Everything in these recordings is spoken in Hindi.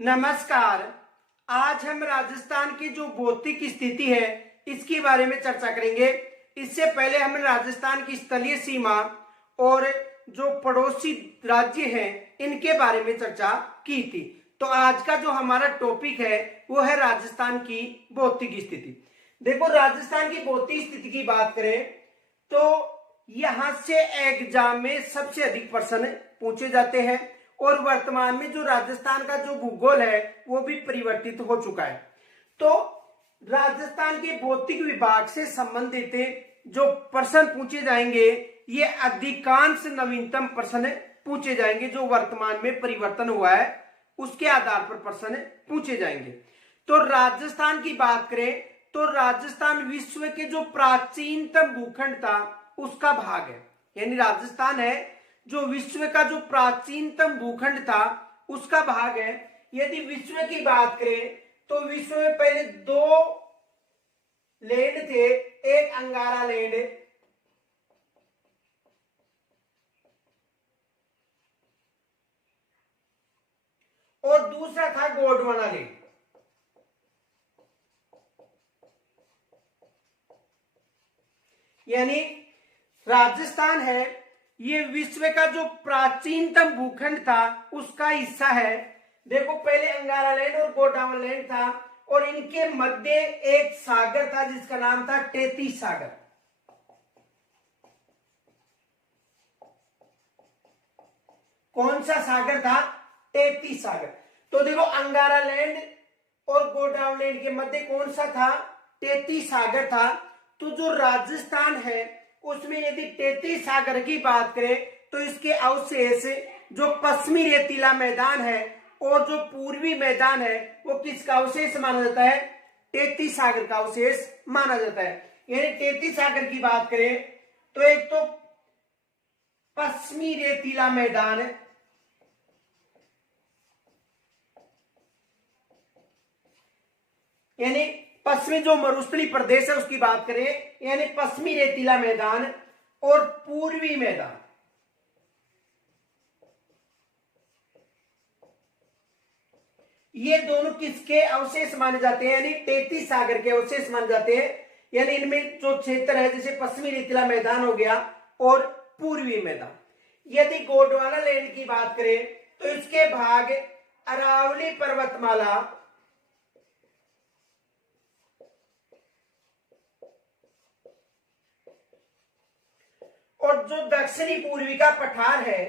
नमस्कार। आज हम राजस्थान की जो भौतिक स्थिति है इसके बारे में चर्चा करेंगे। इससे पहले हमने राजस्थान की स्थलीय सीमा और जो पड़ोसी राज्य हैं इनके बारे में चर्चा की थी। तो आज का जो हमारा टॉपिक है वो है राजस्थान की भौतिक स्थिति। देखो, राजस्थान की भौतिक स्थिति की बात करें तो यहां से एग्जाम में सबसे अधिक प्रश्न पूछे जाते हैं और वर्तमान में जो राजस्थान का जो भूगोल है वो भी परिवर्तित हो चुका है। तो राजस्थान के भौतिक विभाग से संबंधित जो प्रश्न पूछे जाएंगे ये अधिकांश नवीनतम प्रश्न पूछे जाएंगे। जो वर्तमान में परिवर्तन हुआ है उसके आधार पर प्रश्न पूछे जाएंगे। तो राजस्थान की बात करें तो राजस्थान विश्व के जो प्राचीनतम भूखंड था उसका भाग है। यानी राजस्थान है जो विश्व का जो प्राचीनतम भूखंड था उसका भाग है। यदि विश्व की बात करें तो विश्व में पहले दो लैंड थे, एक अंगारा लैंड और दूसरा था गोंडवाना लैंड। यानी राजस्थान है ये विश्व का जो प्राचीनतम भूखंड था उसका हिस्सा है। देखो, पहले अंगारा लैंड और गोंडवाना लैंड था और इनके मध्य एक सागर था जिसका नाम था तेतीस सागर। कौन सा सागर था? तेतीस सागर। तो देखो, अंगारा लैंड और गोंडवाना लैंड के मध्य कौन सा था? तेतीस सागर था। तो जो राजस्थान है उसमें यदि तेतीस सागर की बात करें तो इसके अवशेष जो पश्चिमी रेतीला मैदान है और जो पूर्वी मैदान है वो किसका अवशेष माना जाता है? तेतीस सागर का अवशेष माना जाता है। यानी तेतीस सागर की बात करें तो एक तो पश्चिमी रेतीला मैदान है, यानी पश्चिमी जो मरुस्थली प्रदेश है उसकी बात करें, यानी पश्चिमी रेतीला मैदान और पूर्वी मैदान। ये दोनों किसके अवशेष माने जाते हैं? यानी तेतीस सागर के अवशेष माने जाते हैं। यानी इनमें जो क्षेत्र है जैसे पश्चिमी रेतीला मैदान हो गया और पूर्वी मैदान। यदि गोंडवाना लैंड की बात करें तो इसके भाग अरावली पर्वतमाला और जो दक्षिणी पूर्वी का पठार है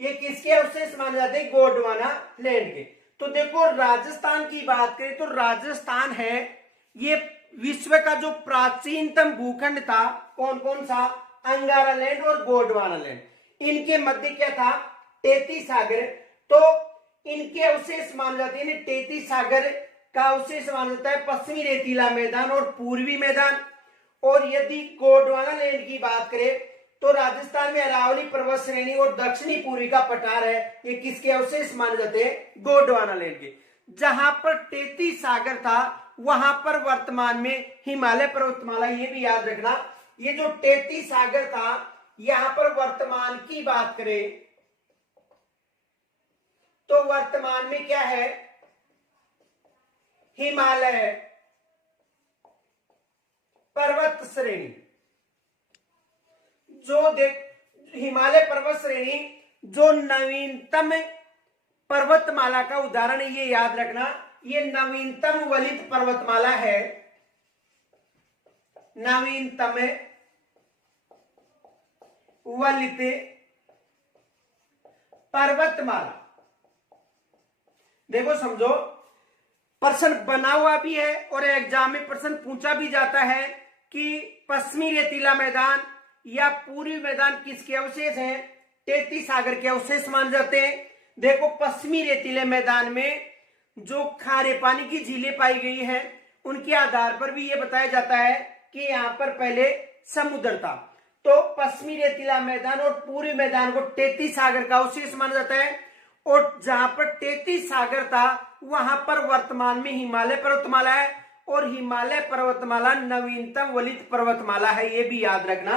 ये किसके अवशेष माने जाते हैं? गोंडवाना लैंड के। तो देखो, राजस्थान की बात करें तो राजस्थान है ये विश्व का जो प्राचीनतम भूखंड था कौन कौन सा? अंगारा लैंड और गोंडवाना लैंड। इनके मध्य क्या था? तेतीस सागर। तो इनके अवशेष माने जाते हैं। तेतीस सागर का अवशेष माना जाता है पश्चिमी रेतीला मैदान और पूर्वी मैदान। और यदि गोंडवाना लैंड की बात करें तो राजस्थान में अरावली पर्वत श्रेणी और दक्षिणी पूर्वी का पठार है, ये किसके अवशेष माने जाते हैं? गोंडवाना लैंड के। जहां पर तेतीस सागर था वहां पर वर्तमान में हिमालय पर्वतमाला। ये भी याद रखना, ये जो तेतीस सागर था यहां पर वर्तमान की बात करें तो वर्तमान में क्या है? हिमालय पर्वत श्रेणी। जो हिमालय पर्वत श्रेणी जो नवीनतम पर्वतमाला का उदाहरण है, ये याद रखना, ये नवीनतम वलित पर्वतमाला है। नवीनतम वलित पर्वतमाला। देखो, समझो, प्रश्न बना हुआ भी है और एग्जाम में प्रश्न पूछा भी जाता है कि पश्चिमी रेतीला मैदान या पूर्वी मैदान किसके अवशेष हैं? तेतीस सागर के अवशेष माने जाते हैं। देखो, पश्चिमी रेतीले मैदान में जो खारे पानी की झीलें पाई गई हैं उनके आधार पर भी यह बताया जाता है कि यहाँ पर पहले समुद्र था। तो पश्चिमी रेतीला मैदान और पूर्वी मैदान को तेतीस सागर का अवशेष माना जाता है। और जहां पर तेतीस सागर था वहां पर वर्तमान में हिमालय पर्वतमाला है और हिमालय पर्वतमाला नवीनतम वलित पर्वतमाला है, ये भी याद रखना।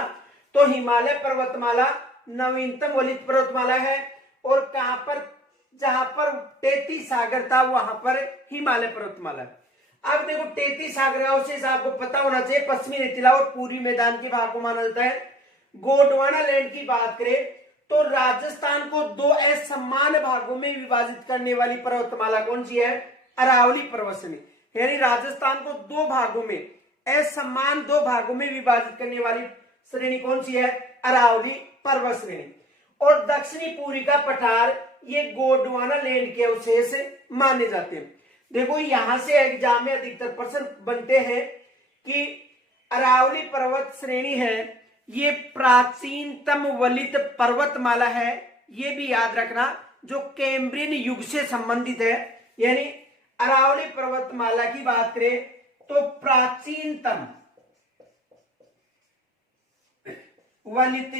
तो हिमालय पर्वतमाला नवीनतम वलित पर्वतमाला है। और कहां पर, जहां पर तैतीस सागर था वहां पर हिमालय पर्वतमाला। अब देखो 33 सागरों से आपको पता होना चाहिए पश्चिमी रेतीला और पूर्वी मैदान के भाग को माना जाता है। गोंडवाना लैंड की बात करें तो राजस्थान को दो असमान भागों में विभाजित करने वाली पर्वतमाला कौन सी है? अरावली पर्वत श्रेणी। यानी राजस्थान को दो भागों में, असमान दो भागों में विभाजित करने वाली श्रेणी कौन सी है? अरावली पर्वत श्रेणी। और दक्षिणी पूर्वी का पठार ये गोंडवाना लैंड के अवशेष माने जाते हैं। देखो यहां से एग्जाम में अधिकतर प्रश्न बनते हैं कि अरावली पर्वत श्रेणी है ये प्राचीनतम वलित पर्वतमाला है, ये भी याद रखना, जो कैम्ब्रियन युग से संबंधित है। यानी अरावली पर्वतमाला की बात करें तो प्राचीनतम वलित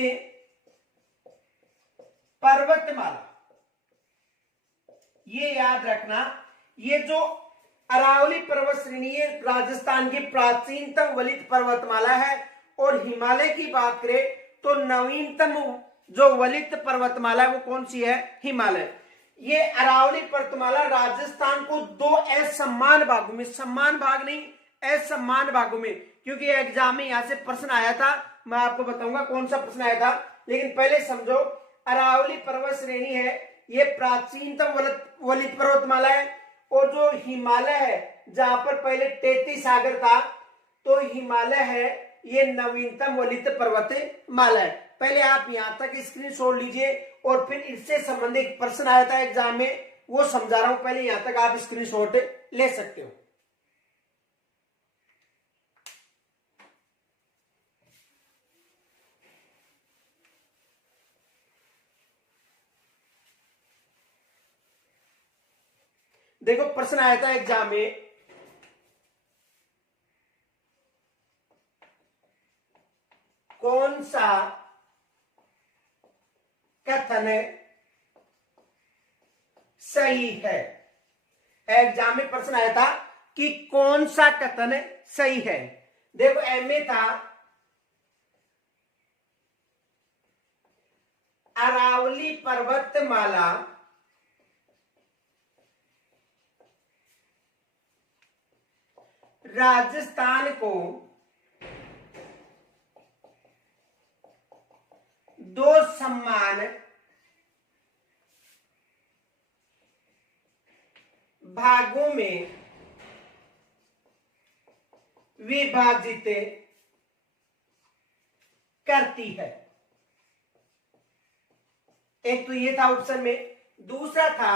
पर्वतमाला, ये याद रखना, ये जो अरावली पर्वत श्रेणी है राजस्थान की प्राचीनतम वलित पर्वतमाला है। और हिमालय की बात करें तो नवीनतम जो वलित पर्वतमाला है वो कौन सी है? हिमालय। ये अरावली पर्वतमाला राजस्थान को दो असमान भागों में, समान भाग नहीं असमान भागों में, क्योंकि एग्जाम में यहां से प्रश्न आया था, मैं आपको बताऊंगा कौन सा प्रश्न आया था। लेकिन पहले समझो अरावली पर्वत श्रेणी है ये प्राचीनतम वलित पर्वतमाला है। और जो हिमालय है जहां पर पहले 33 सागर था, तो हिमालय है ये नवीनतम वलित पर्वतमाला है। पहले आप यहां तक स्क्रीनशॉट लीजिए और फिर इससे संबंधित प्रश्न आया था एग्जाम में, वो समझा रहा हूं, पहले यहां तक आप स्क्रीनशॉट ले सकते हो। देखो प्रश्न आया था एग्जाम में, कौन सा कथन सही है? एग्जाम में प्रश्न आया था कि कौन सा कथन सही है। देखो एम में था अरावली पर्वतमाला राजस्थान को दो समान भागों में विभाजित करती है। एक तो ये था ऑप्शन में। दूसरा था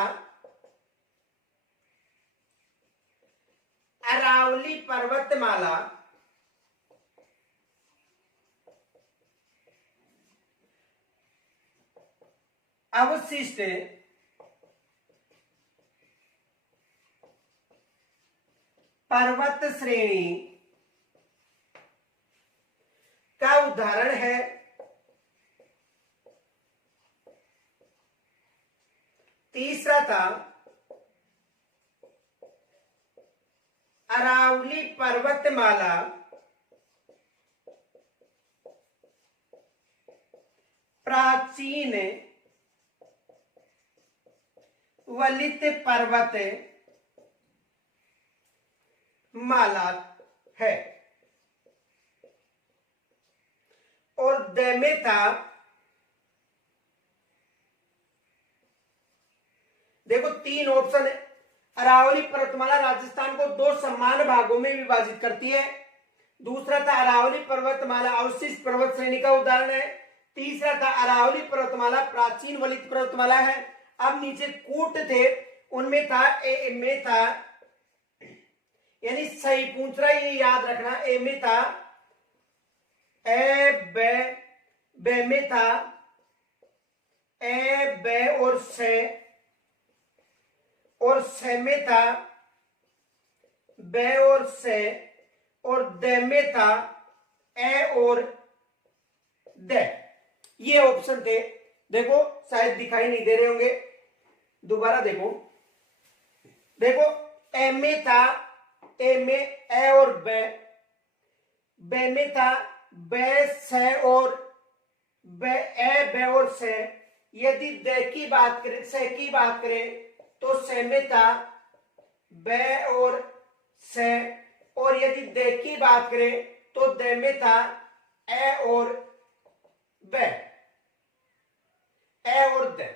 अरावली पर्वतमाला अवशिष्ट पर्वत श्रेणी का उदाहरण है। तीसरा था अरावली पर्वतमाला प्राचीन वलित पर्वत माला है। और द में था, देखो तीन ऑप्शन है। अरावली पर्वतमाला राजस्थान को दो समान भागों में विभाजित करती है। दूसरा था अरावली पर्वतमाला अवशिष्ट पर्वत श्रेणी का उदाहरण है। तीसरा था अरावली पर्वतमाला प्राचीन वलित पर्वतमाला है। अब नीचे कूट थे, उनमें था ए में था, यानी सही पूछ रहा है, ये याद रखना। ए में था ए बे में था ए बे और से, और से में था बे और से, और द में था ए और द। ये ऑप्शन थे। देखो शायद दिखाई नहीं दे रहे होंगे, दोबारा देखो। देखो ए में था ए में ए और बे में था बे से और ए बे और से। यदि दे की बात करें, से की बात करें तो से में था बे और से, और यदि दे की बात करें तो दे में था ए और बे, ए और दे।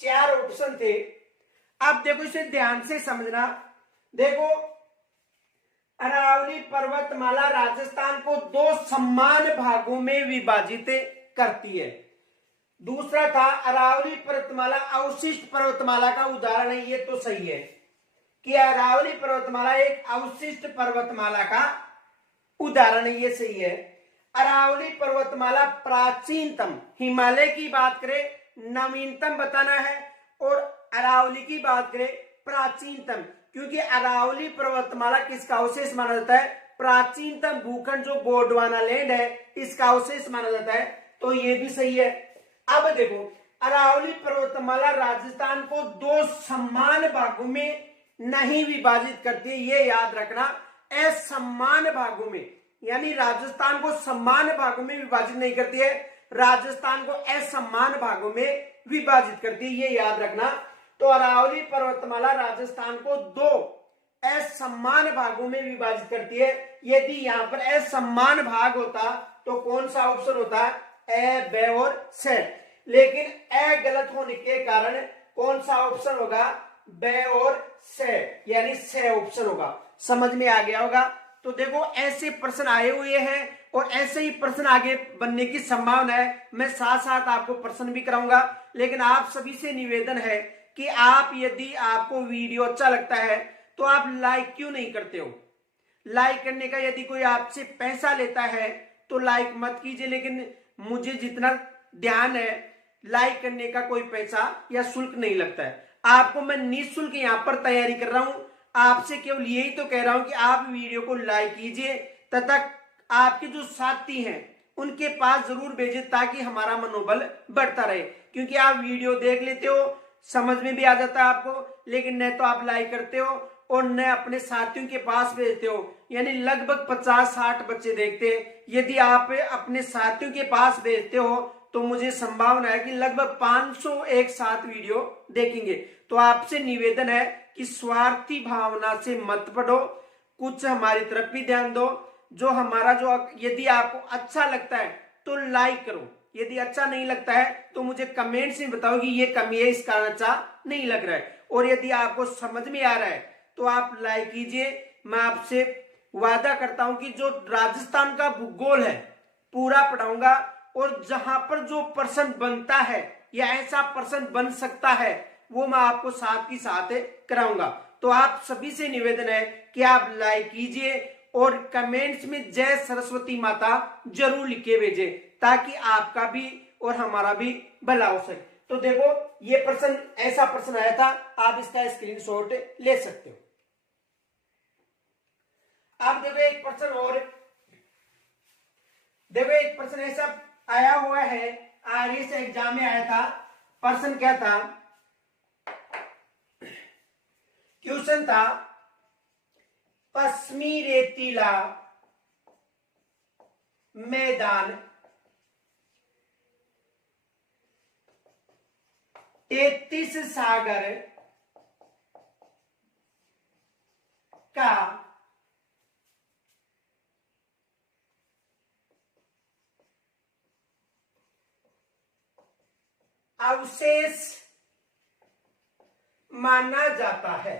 4 ऑप्शन थे। अब देखो इसे ध्यान से समझना। देखो अरावली पर्वतमाला राजस्थान को 2 समान भागों में विभाजित करती है। दूसरा था अरावली पर्वतमाला अवशिष्ट पर्वतमाला का उदाहरण है। ये तो सही है कि अरावली पर्वतमाला एक अवशिष्ट पर्वतमाला का उदाहरण है, ये सही है। अरावली पर्वतमाला प्राचीनतम, हिमालय की बात करें नवीनतम बताना है, और अरावली की बात करें प्राचीनतम, क्योंकि अरावली पर्वतमाला किसका अवशेष माना जाता है? प्राचीनतम भूखंड जो गोंडवाना लैंड है इसका अवशेष माना जाता है, तो ये भी सही है। अब देखो अरावली पर्वतमाला राजस्थान को 2 समान भागों में नहीं विभाजित करती है, ये याद रखना। असमान भागों में, यानी राजस्थान को समान भागों में विभाजित नहीं करती है, राजस्थान को असमान भागों में विभाजित करती है, ये याद रखना। तो अरावली पर्वतमाला राजस्थान को 2 असमान भागों में विभाजित करती है। यदि यहाँ पर असमान भाग होता तो कौन सा ऑप्शन होता? ए बे और से। लेकिन ए गलत होने के कारण कौन सा ऑप्शन होगा? बे और से, यानी से ऑप्शन होगा। समझ में आ गया होगा। तो देखो ऐसे प्रश्न आए हुए हैं और ऐसे ही प्रश्न आगे बनने की संभावना है। मैं साथ साथ आपको प्रश्न भी कराऊंगा, लेकिन आप सभी से निवेदन है कि आप, यदि आपको वीडियो अच्छा लगता है तो आप लाइक क्यों नहीं करते हो? लाइक करने का यदि कोई आपसे पैसा लेता है तो लाइक मत कीजिए, लेकिन मुझे जितना ध्यान है लाइक करने का कोई पैसा या शुल्क नहीं लगता है। आपको मैं निःशुल्क यहाँ पर तैयारी कर रहा हूं, आपसे केवल यही तो कह रहा हूं कि आप वीडियो को लाइक कीजिए तथा आपके जो साथी हैं उनके पास जरूर भेजिए, ताकि हमारा मनोबल बढ़ता रहे। क्योंकि आप वीडियो देख लेते हो, समझ में भी आ जाता है आपको, लेकिन न तो आप लाइक करते हो और न अपने साथियों के पास भेजते हो। यानी लगभग 50-60 बच्चे देखते हैं। यदि आप अपने साथियों के पास भेजते हो तो मुझे संभावना है कि लगभग 500 एक साथ वीडियो देखेंगे। तो आपसे निवेदन है कि स्वार्थी भावना से मत पढ़ो, कुछ हमारी तरफ भी ध्यान दो। जो हमारा जो, यदि आपको अच्छा लगता है तो लाइक करो, यदि अच्छा नहीं लगता है तो मुझे कमेंट्स में बताओ कि ये कमी है, इस कारण अच्छा नहीं लग रहा है। और यदि आपको समझ में आ रहा है तो आप लाइक कीजिए। मैं आपसे वादा करता हूं कि जो राजस्थान का भूगोल है पूरा पढ़ाऊंगा, और जहां पर जो प्रश्न बनता है या ऐसा प्रश्न बन सकता है वो मैं आपको साथ ही साथ कराऊंगा। तो आप सभी से निवेदन है कि आप लाइक कीजिए और कमेंट्स में जय सरस्वती माता जरूर लिख के भेजे, ताकि आपका भी और हमारा भी भला हो सके। तो देखो ये प्रश्न, ऐसा प्रश्न आया था, आप इसका स्क्रीनशॉट ले सकते हो। अब देखो एक प्रश्न और, देखो एक प्रश्न ऐसा आया हुआ है, आरएस एग्जाम में आया था। प्रश्न क्या था? क्वेश्चन था पश्चिमी रेतीला मैदान 33 सागर का अवशेष माना जाता है।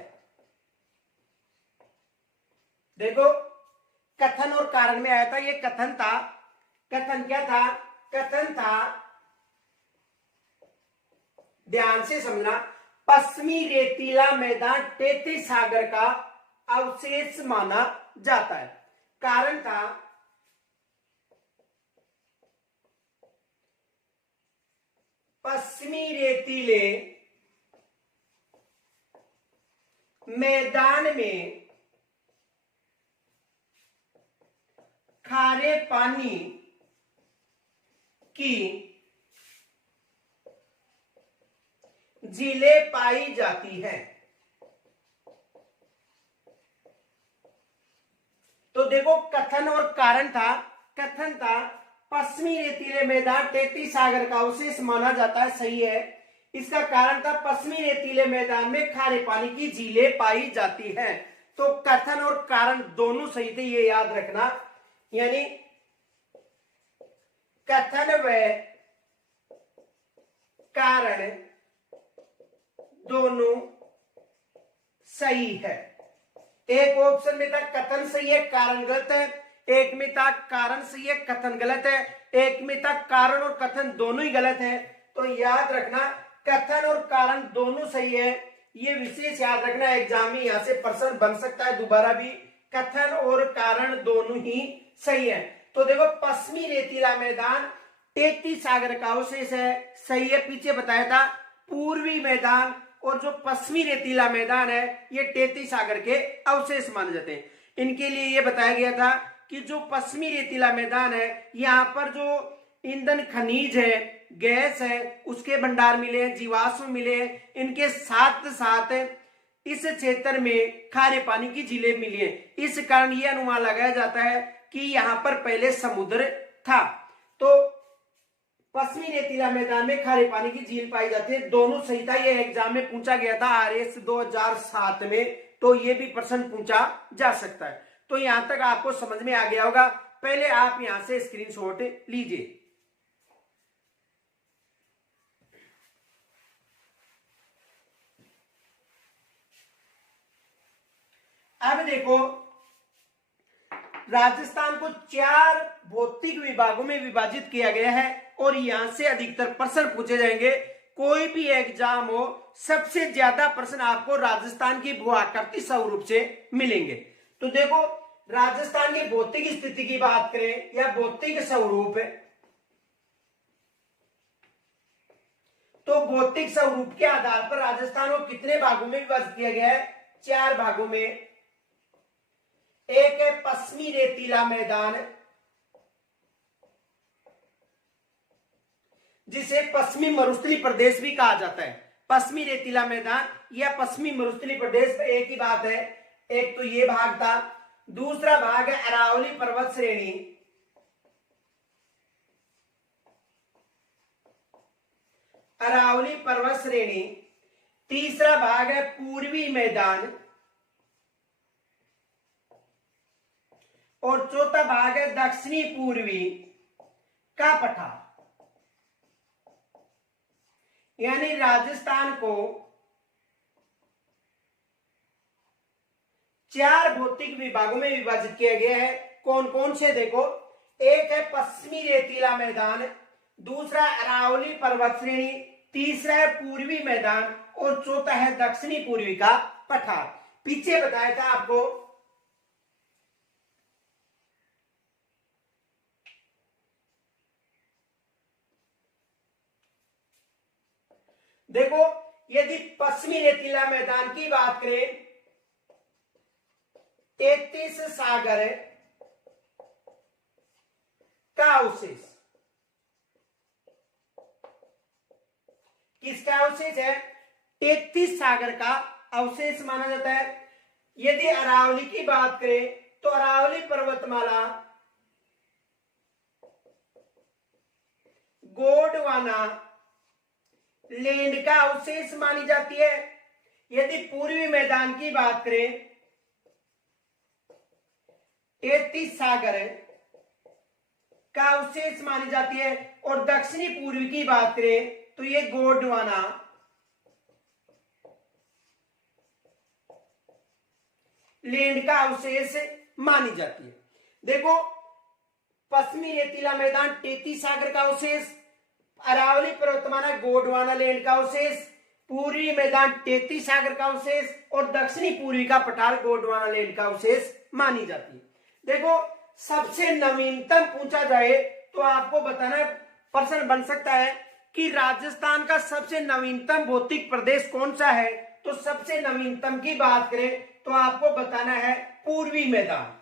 देखो कथन और कारण में आया था, ये कथन था। कथन क्या था? कथन था, ध्यान से समझना, पश्चिमी रेतीला मैदान 33 सागर का अवशेष माना जाता है। कारण था, पश्चिमी रेतीले मैदान में खारे पानी की झीलें पाई जाती हैं। तो देखो कथन और कारण था। कथन था पश्चिमी रेतीले मैदान टेती सागर का अवशेष माना जाता है, सही है। इसका कारण था पश्चिमी रेतीले मैदान में खारे पानी की झीलें पाई जाती हैं। तो कथन और कारण दोनों सही थे, ये याद रखना। यानी कथन व कारण दोनों सही है। एक ऑप्शन में था कथन सही है कारण गलत है, एक में था कारण सही है कथन गलत है, एक में था कारण और कथन दोनों ही गलत है। तो याद रखना कथन और कारण दोनों सही है, ये विशेष याद रखना। एग्जाम में यहां से प्रश्न बन सकता है दोबारा भी, कथन और कारण दोनों ही सही है। तो देखो पश्चिमी रेतीला मैदान टेती सागर का अवशेष है, सही है। पीछे बताया था पूर्वी मैदान और जो पश्चिमी रेतीला मैदान है ये टेती सागर के अवशेष माने जाते हैं। इनके लिए ये बताया गया था कि जो पश्चिमी रेतीला मैदान है यहाँ पर जो ईंधन खनिज है, गैस है, उसके भंडार मिले हैं, जीवाश्म मिले हैं, इनके साथ साथ इस क्षेत्र में खारे पानी की झीलें मिली है। इस कारण यह अनुमान लगाया जाता है कि यहाँ पर पहले समुद्र था। तो पश्चिमी रेतीला मैदान में खारे पानी की झील पाई जाती है, दोनों सही था। यह एग्जाम में पूछा गया था आरएस 2007 में, तो यह भी प्रश्न पूछा जा सकता है। तो यहां तक आपको समझ में आ गया होगा। पहले आप यहां से स्क्रीनशॉट लीजिए। अब देखो राजस्थान को 4 भौतिक विभागों में विभाजित किया गया है और यहां से अधिकतर प्रश्न पूछे जाएंगे। कोई भी एग्जाम हो, सबसे ज्यादा प्रश्न आपको राजस्थान की भू-आकृति स्वरूप से मिलेंगे। तो देखो राजस्थान की भौतिक स्थिति की बात करें या भौतिक स्वरूप, तो भौतिक स्वरूप के आधार पर राजस्थान को कितने भागों में विभाजित किया गया है? 4 भागों में। एक है पश्चिमी रेतीला मैदान, जिसे पश्चिमी मरुस्थली प्रदेश भी कहा जाता है। पश्चिमी रेतीला मैदान या पश्चिमी मरुस्थली प्रदेश में एक ही बात है। एक तो ये भाग था, दूसरा भाग है अरावली पर्वत श्रेणी, अरावली पर्वत श्रेणी, तीसरा भाग है पूर्वी मैदान और चौथा भाग है दक्षिणी पूर्वी का पठार। यानी राजस्थान को 4 भौतिक विभागों में विभाजित किया गया है। कौन कौन से? देखो, एक है पश्चिमी रेतीला मैदान, दूसरा अरावली पर्वत श्रेणी, तीसरा है पूर्वी मैदान और चौथा है दक्षिणी पूर्वी का पठार। पीछे बताया था आपको देखो, यदि पश्चिमी रेतीला मैदान की बात करें, 33 सागर का अवशेष, किसका अवशेष है? 33 सागर का अवशेष माना जाता है। यदि अरावली की बात करें तो अरावली पर्वतमाला गोंडवाना लैंड का अवशेष मानी जाती है। यदि पूर्वी मैदान की बात करें, 33 सागर का अवशेष मानी जाती है और दक्षिणी पूर्वी की बात करें तो ये गोंडवाना लैंड का अवशेष मानी जाती है। देखो, पश्चिमी रेतीला मैदान 33 सागर का अवशेष, अरावली पर्वतमाला गोंडवाना लैंड का अवशेष, पूर्वी मैदान 33 सागर का अवशेष और दक्षिणी पूर्वी का पठार गोंडवाना लैंड का अवशेष मानी जाती है। देखो, सबसे नवीनतम पूछा जाए तो आपको बताना प्रश्न बन सकता है कि राजस्थान का सबसे नवीनतम भौतिक प्रदेश कौन सा है। तो सबसे नवीनतम की बात करें तो आपको बताना है पूर्वी मैदान।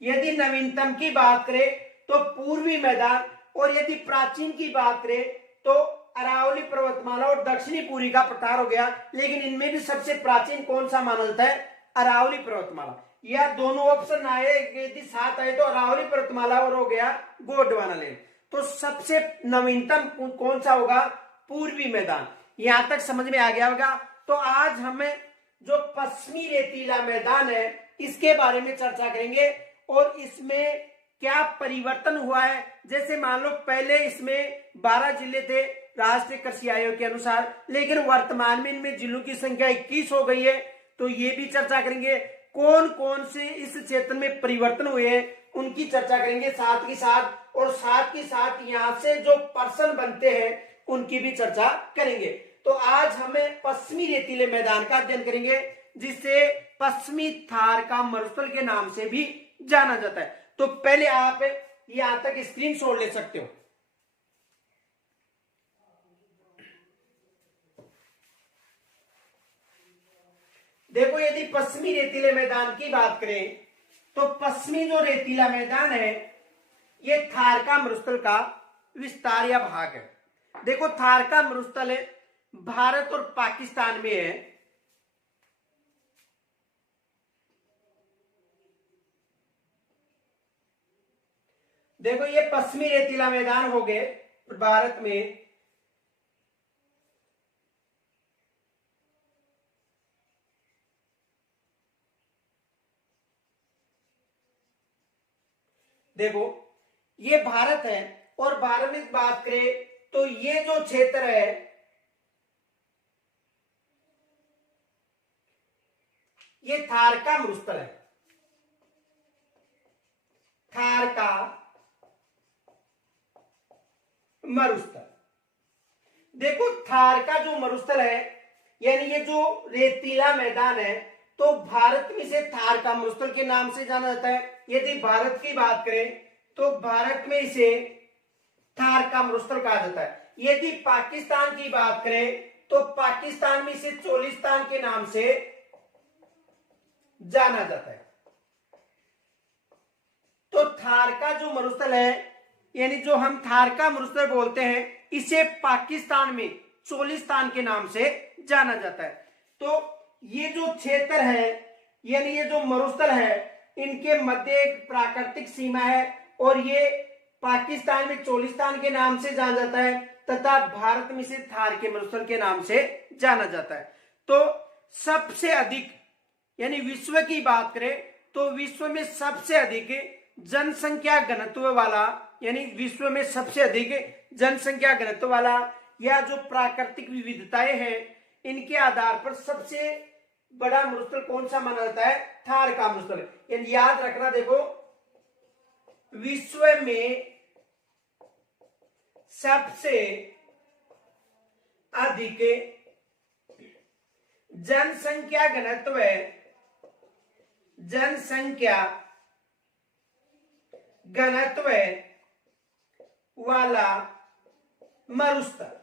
यदि नवीनतम की बात करें तो पूर्वी मैदान, और यदि प्राचीन की बात करें तो अरावली पर्वतमाला और दक्षिणी पूर्वी का पठार हो गया। लेकिन इनमें भी सबसे प्राचीन कौन सा माना जाता है? अरावली पर्वतमाला। या दोनों ऑप्शन आए, यदि 7 आए तो अरावली पर्वतमाला और हो गया गोंडवाना लेन। तो सबसे नवीनतम कौन सा होगा? पूर्वी मैदान। यहां तक समझ में आ गया होगा। तो आज हमें जो पश्चिमी रेतीला मैदान है इसके बारे में चर्चा करेंगे और इसमें क्या परिवर्तन हुआ है। जैसे मान लो पहले इसमें 12 जिले थे राष्ट्रीय कृषि आयोग के अनुसार, लेकिन वर्तमान में इनमें जिलों की संख्या 21 हो गई है। तो ये भी चर्चा करेंगे। कौन कौन से इस क्षेत्र में परिवर्तन हुए हैं उनकी चर्चा करेंगे साथ ही साथ, और साथ ही साथ यहाँ से जो प्रश्न बनते हैं उनकी भी चर्चा करेंगे। तो आज हमें पश्चिमी रेतीले मैदान का अध्ययन करेंगे, जिसे पश्चिमी थार का मरुस्थल के नाम से भी जाना जाता है। तो पहले आप यहां तक स्क्रीनशॉट ले सकते हो। देखो, यदि पश्चिमी रेतीले मैदान की बात करें तो पश्चिमी जो रेतीला मैदान है ये थार का मरुस्थल का विस्तार या भाग है। देखो, थार का मरुस्थल है भारत और पाकिस्तान में है। देखो, ये पश्चिमी रेतीला मैदान हो गए भारत में, देखो ये भारत है। और भारत में बात करें तो ये जो क्षेत्र है ये थार का मरुस्थल है। थार का मरुस्थल। देखो, थार का जो मरुस्थल है यानी ये जो रेतीला मैदान है तो भारत में इसे थार का मरुस्थल के नाम से जाना जाता है। यदि भारत की बात करें तो भारत में इसे थार का मरुस्थल कहा जाता है। यदि पाकिस्तान की बात करें तो पाकिस्तान में इसे चोलिस्तान के नाम से जाना जाता है। तो थार का जो मरुस्थल है यानी जो हम थार का मरुस्थल बोलते हैं इसे पाकिस्तान में चोलिस्तान के नाम से जाना जाता है। तो ये जो क्षेत्र है यानी ये जो मरुस्थल है इनके मध्य एक प्राकृतिक सीमा है और ये पाकिस्तान में चोलिस्तान के नाम से जाना जाता है तथा भारत में इसे थार के मरुस्थल के नाम से जाना जाता है। तो सबसे अधिक यानी विश्व की बात करें तो विश्व में सबसे अधिक जनसंख्या घनत्व वाला यानी विश्व में सबसे अधिक जनसंख्या घनत्व वाला या जो प्राकृतिक विविधताएं हैं इनके आधार पर सबसे बड़ा मरुस्थल कौन सा माना जाता है? थार का मरुस्थल। यानी याद रखना, देखो विश्व में सबसे अधिक जनसंख्या घनत्व है, जनसंख्या घनत्व वाला मरुस्थल।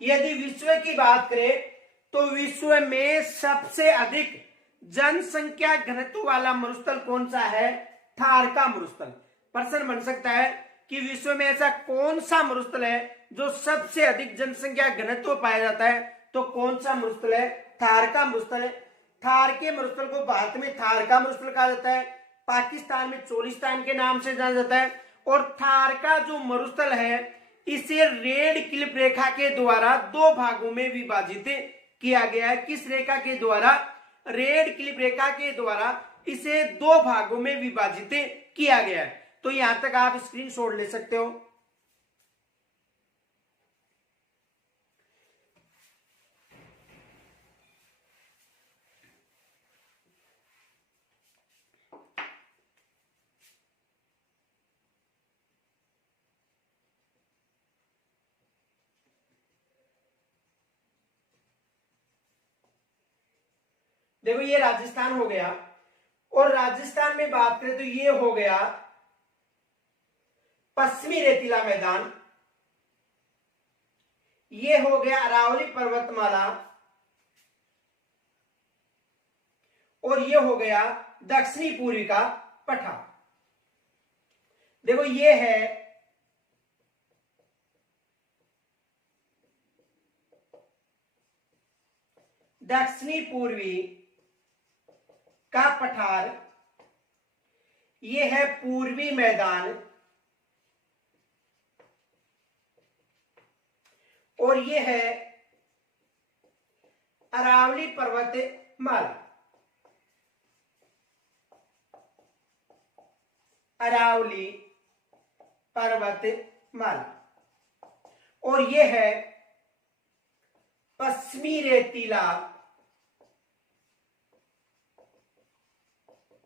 यदि विश्व की बात करें तो विश्व में सबसे अधिक जनसंख्या घनत्व वाला मरुस्थल कौन सा है? थार का मरुस्थल। प्रश्न बन सकता है कि विश्व में ऐसा कौन सा मरुस्थल है जो सबसे अधिक जनसंख्या घनत्व पाया जाता है? तो कौन सा मरुस्थल है? थार का मरुस्थल है। थार के मरुस्थल को भारत में थार का मरुस्थल कहा जाता है, पाकिस्तान में चोलिस्तान के नाम से जाना जाता है। और थार का जो मरुस्थल है इसे रेड क्लिफ रेखा के द्वारा दो भागों में विभाजित किया गया है। किस रेखा के द्वारा? रेड क्लिफ रेखा के द्वारा इसे दो भागों में विभाजित किया गया है। तो यहां तक आप स्क्रीनशॉट ले सकते हो। देखो, ये राजस्थान हो गया और राजस्थान में बात करें तो ये हो गया पश्चिमी रेतीला मैदान, ये हो गया अरावली पर्वतमाला और ये हो गया दक्षिणी पूर्वी का पठार। देखो, ये है दक्षिणी पूर्वी का पठार, ये है पूर्वी मैदान, और ये है अरावली पर्वतमाला। अरावली पर्वतमाला, और ये है पश्चिमी रेतीला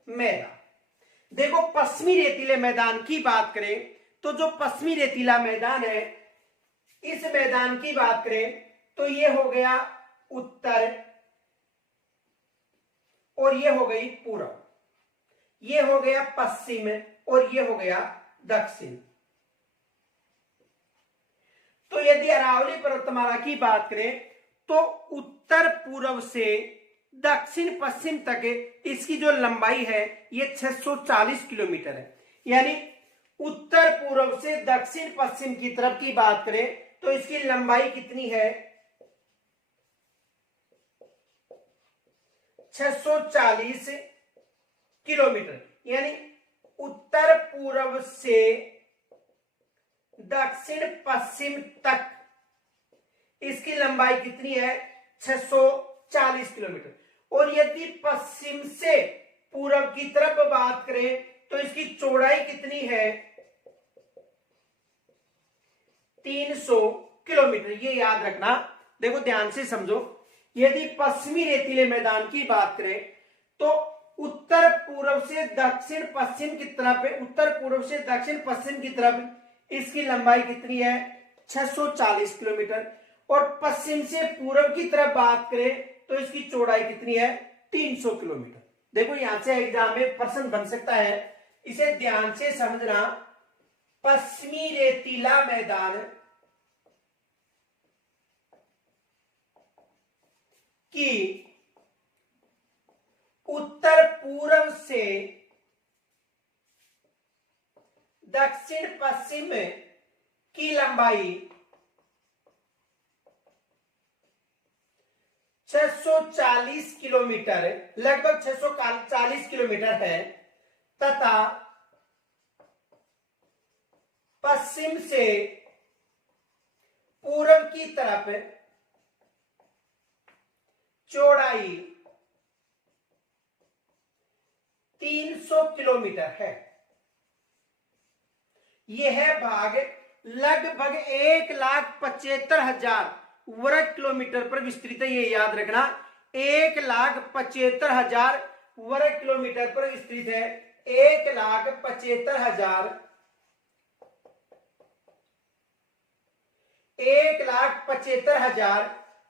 मैदान। देखो पश्चिमी रेतीले मैदान की बात करें तो जो पश्चिमी रेतीला मैदान है, इस मैदान की बात करें तो ये हो गया उत्तर, और ये हो गई पूर्व, ये हो गया पश्चिम, और ये हो गया दक्षिण। तो यदि अरावली पर्वतमाला की बात करें तो उत्तर पूर्व से दक्षिण पश्चिम तक इसकी जो लंबाई है ये 640 किलोमीटर है। यानी उत्तर पूर्व से दक्षिण पश्चिम की तरफ की बात करें तो इसकी लंबाई कितनी है, 640 किलोमीटर। यानी उत्तर पूर्व से दक्षिण पश्चिम तक इसकी लंबाई कितनी है, 640 किलोमीटर। और यदि पश्चिम से पूर्व की तरफ बात करें तो इसकी चौड़ाई कितनी है, 300 किलोमीटर। ये याद रखना, देखो ध्यान से समझो। यदि पश्चिमी रेतीले मैदान की बात करें तो उत्तर पूर्व से दक्षिण पश्चिम की तरफ, उत्तर पूर्व से दक्षिण पश्चिम की तरफ इसकी लंबाई कितनी है, 640 किलोमीटर। और पश्चिम से पूर्व की तरफ बात करें तो इसकी चौड़ाई कितनी है, 300 किलोमीटर। देखो यहां से एग्जाम में प्रश्न बन सकता है, इसे ध्यान से समझना। पश्चिमी रेतीला मैदान की उत्तर पूर्व से दक्षिण पश्चिम की लंबाई 640 किलोमीटर, लगभग 640 किलोमीटर है, तथा पश्चिम से पूर्व की तरफ चौड़ाई 300 किलोमीटर है। यह भाग लगभग 1,75,000 वर्ग किलोमीटर पर विस्तृत है। ये याद रखना, 1,75,000 वर्ग किलोमीटर पर विस्तृत है। 1,75,000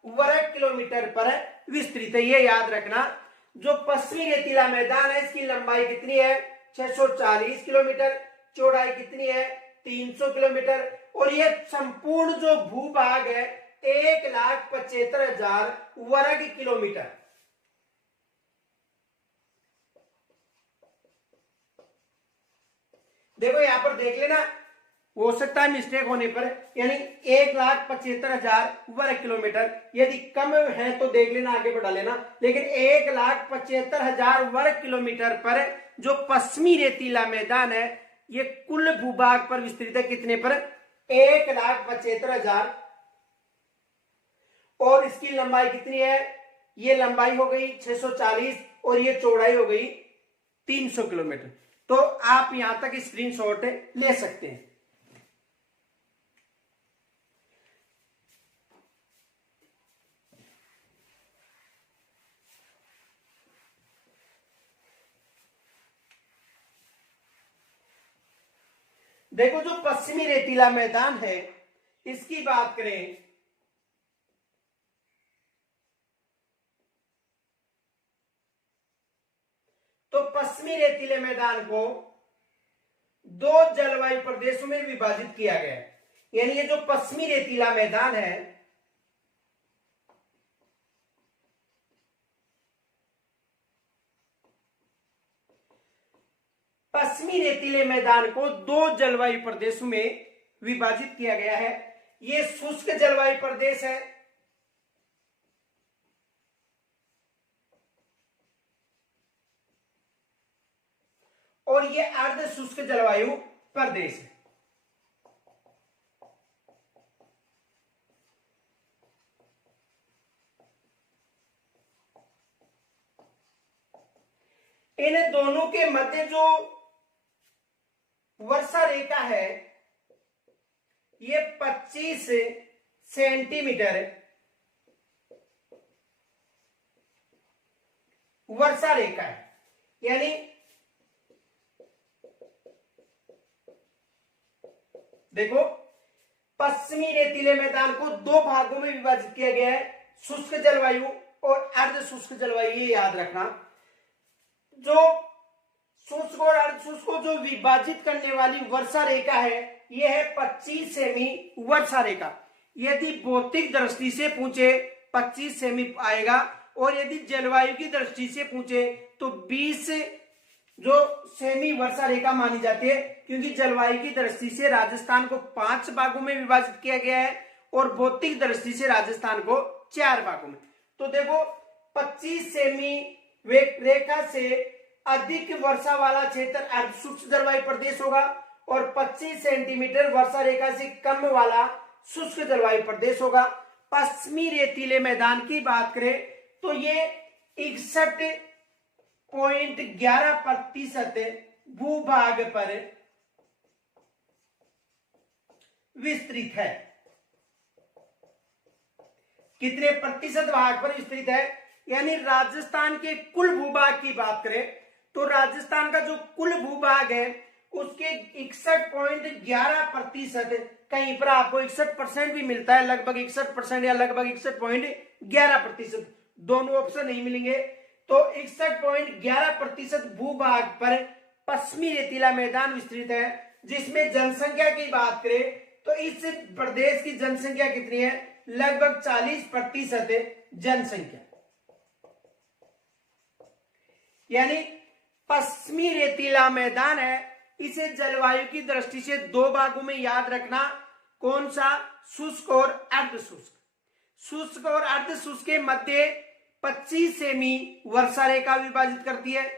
वर्ग किलोमीटर पर विस्तृत है, ये याद रखना। जो पश्चिमी रेतीला मैदान है इसकी लंबाई कितनी है, 640 किलोमीटर, चौड़ाई कितनी है, 300 किलोमीटर, और यह संपूर्ण जो भूभाग है 1,75,000 वर्ग किलोमीटर। देखो यहां पर देख लेना, हो सकता है मिस्टेक होने पर, यानी 1,75,000 वर्ग किलोमीटर। यदि कम है तो देख लेना, आगे बढ़ा लेना, लेकिन 1,75,000 वर्ग किलोमीटर पर जो पश्चिमी रेतीला मैदान है ये कुल भूभाग पर विस्तृत है। कितने पर, 1,75,000, और इसकी लंबाई कितनी है, ये लंबाई हो गई 640 और ये चौड़ाई हो गई 300 किलोमीटर। तो आप यहां तक स्क्रीनशॉट ले सकते हैं। देखो जो पश्चिमी रेतीला मैदान है इसकी बात करें तो पश्चिमी रेतीले मैदान को 2 जलवायु प्रदेशों में विभाजित किया गया है। यानी ये जो पश्चिमी रेतीला मैदान है पश्चिमी रेतीले मैदान को 2 जलवायु प्रदेशों में विभाजित किया गया है। ये शुष्क जलवायु प्रदेश है और ये अर्ध शुष्क जलवायु प्रदेश है। इन दोनों के मध्य जो वर्षा रेखा है ये 25 सेंटीमीटर वर्षा रेखा है। यानी देखो, पश्चिमी रेतीले मैदान को दो भागों में विभाजित किया गया है, शुष्क जलवायु और अर्ध शुष्क जलवायु, ये याद रखना। जो शुष्क और अर्ध शुष्क को जो विभाजित करने वाली वर्षा रेखा है यह है 25 सेमी वर्षा रेखा। यदि भौतिक दृष्टि से पूछे 25 सेमी आएगा, और यदि जलवायु की दृष्टि से पूछे तो 20 जो सेमी वर्षा रेखा मानी जाती है, क्योंकि जलवायु की दृष्टि से राजस्थान को 5 भागों में विभाजित किया गया है और भौतिक दृष्टि से राजस्थान को 4 भागों में। तो देखो, 25 सेमी रेखा से अधिक वर्षा वाला क्षेत्र अर्ध शुष्क जलवायु प्रदेश होगा और 25 सेंटीमीटर वर्षा रेखा से कम वाला शुष्क जलवायु प्रदेश होगा। पश्चिमी रेतीले मैदान की बात करें तो ये 61.11% भूभाग पर विस्तृत है। कितने प्रतिशत भाग पर विस्तृत है? यानी राजस्थान के कुल भूभाग की बात करें तो राजस्थान का जो कुल भूभाग है उसके 61.11%, कहीं पर आपको 61% भी मिलता है, लगभग 61% या लगभग 61.11%, दोनों ऑप्शन नहीं मिलेंगे। तो 61.11% भूभाग पर पश्चिमी रेतीला मैदान विस्तृत है। जिसमें जनसंख्या की बात करें तो इस प्रदेश की जनसंख्या कितनी है? लगभग 40% जनसंख्या। यानी पश्चिमी रेतीला मैदान है, इसे जलवायु की दृष्टि से दो भागों में याद रखना। कौन सा? शुष्क और अर्ध शुष्क। शुष्क और अर्ध शुष्क के मध्य 25 सेमी वर्षा रेखा विभाजित करती है।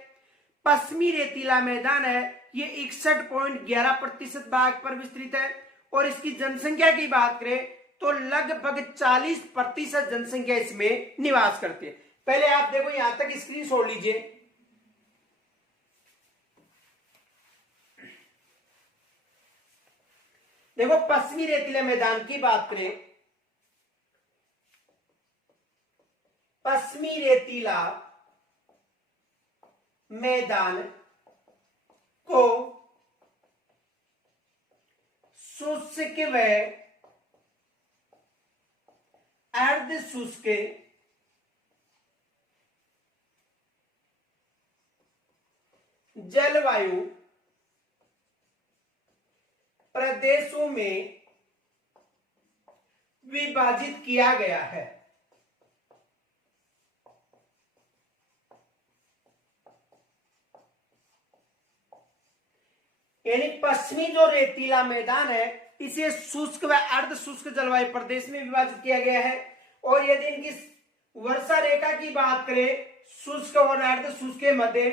पश्चिमी रेतीला मैदान है, ये 61.11% भाग पर विस्तृत है और इसकी जनसंख्या की बात करें तो लगभग 40% जनसंख्या इसमें निवास करती है। पहले आप देखो, यहां तक स्क्रीन छोड़ लीजिए। देखो, पश्चिमी रेतीले मैदान की बात करें, पश्चिमी रेतीला मैदान को शुष्क व अर्ध शुष्क जलवायु प्रदेशों में विभाजित किया गया है। यानी पश्चिमी जो रेतीला मैदान है इसे शुष्क व अर्ध शुष्क जलवायु प्रदेश में विभाजित किया गया है। और यदि इनकी वर्षा रेखा की बात करें शुष्क और अर्ध शुष्क के मध्य,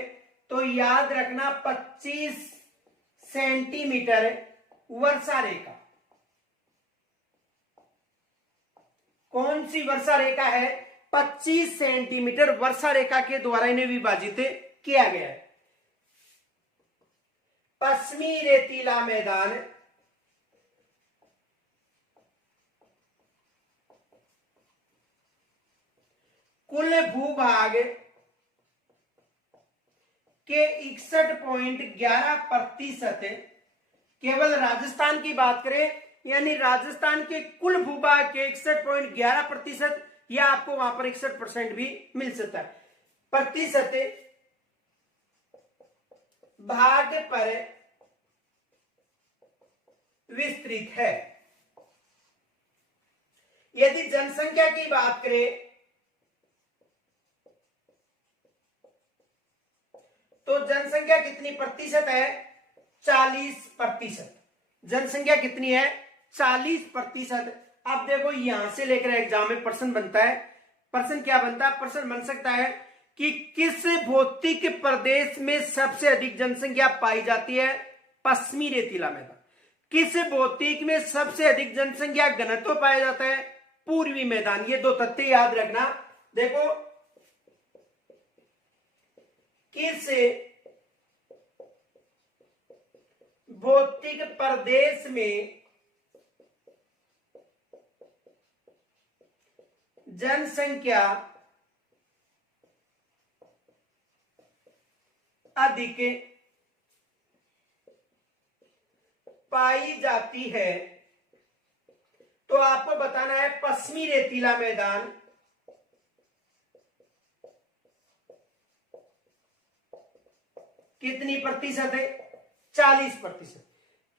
तो याद रखना 25 सेंटीमीटर वर्षा रेखा। कौन सी वर्षा रेखा है? 25 सेंटीमीटर वर्षा रेखा के द्वारा इन्हें विभाजित किया गया है। पश्चिमी रेतीला मैदान कुल भूभाग के 61.11%, केवल राजस्थान की बात करें यानी राजस्थान के कुल भूभाग के 61.11%, या आपको वहां पर 61% भी मिल सकता है, प्रतिशत भाग पर विस्तृत है। यदि जनसंख्या की बात करें तो जनसंख्या कितनी प्रतिशत है? 40%। जनसंख्या कितनी है? 40%। अब देखो, यहां से लेकर एग्जाम में प्रश्न बनता है। प्रश्न क्या बनता है? प्रश्न बन सकता है कि किस भौतिक प्रदेश में सबसे अधिक जनसंख्या पाई जाती है? पश्चिमी रेतीला मैदान। किस भौतिक में सबसे अधिक जनसंख्या घनत्व पाया जाता है? पूर्वी मैदान। ये दो तथ्य याद रखना। देखो, किस भौतिक प्रदेश में जनसंख्या अधिक पाई जाती है, तो आपको बताना है पश्चिमी रेतीला मैदान कितनी प्रतिशत है? 40%।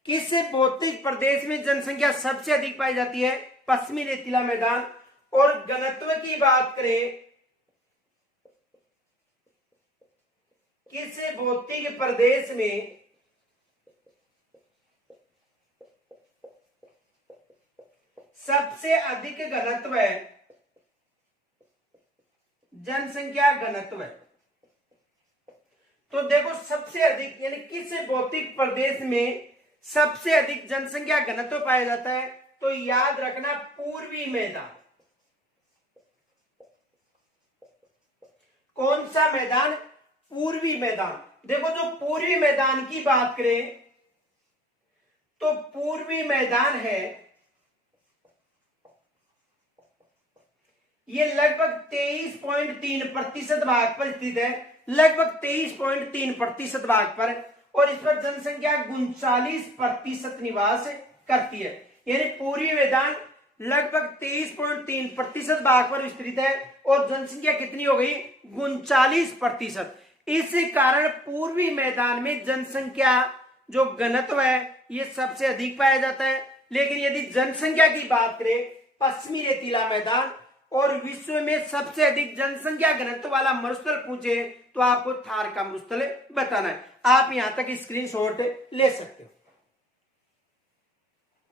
किस भौतिक प्रदेश में जनसंख्या सबसे अधिक पाई जाती है? पश्चिमी रेतीला मैदान। और घनत्व की बात करें, किस भौतिक प्रदेश में सबसे अधिक घनत्व है? जनसंख्या घनत्व है। तो देखो, सबसे अधिक यानी किस भौतिक प्रदेश में सबसे अधिक जनसंख्या घनत्व पाया जाता है? तो याद रखना पूर्वी मैदान। कौन सा मैदान? पूर्वी मैदान। देखो, जो पूर्वी मैदान की बात करें तो पूर्वी मैदान है, ये लगभग 23.3% भाग पर स्थित है, लगभग 23.3% भाग पर, और इस पर जनसंख्या 39% निवास करती है। यानी पूर्वी मैदान लगभग 23.3% भाग पर विस्तृत है और जनसंख्या कितनी हो गई? 39%। इस कारण पूर्वी मैदान में जनसंख्या जो घनत्व है ये सबसे अधिक पाया जाता है। लेकिन यदि जनसंख्या की बात करें, पश्चिमी रेतीला मैदान और विश्व में सबसे अधिक जनसंख्या घनत्व वाला मरुस्थल पूछे तो आपको थार का मरुस्थल बताना है। आप यहां तक स्क्रीनशॉट ले सकते हो।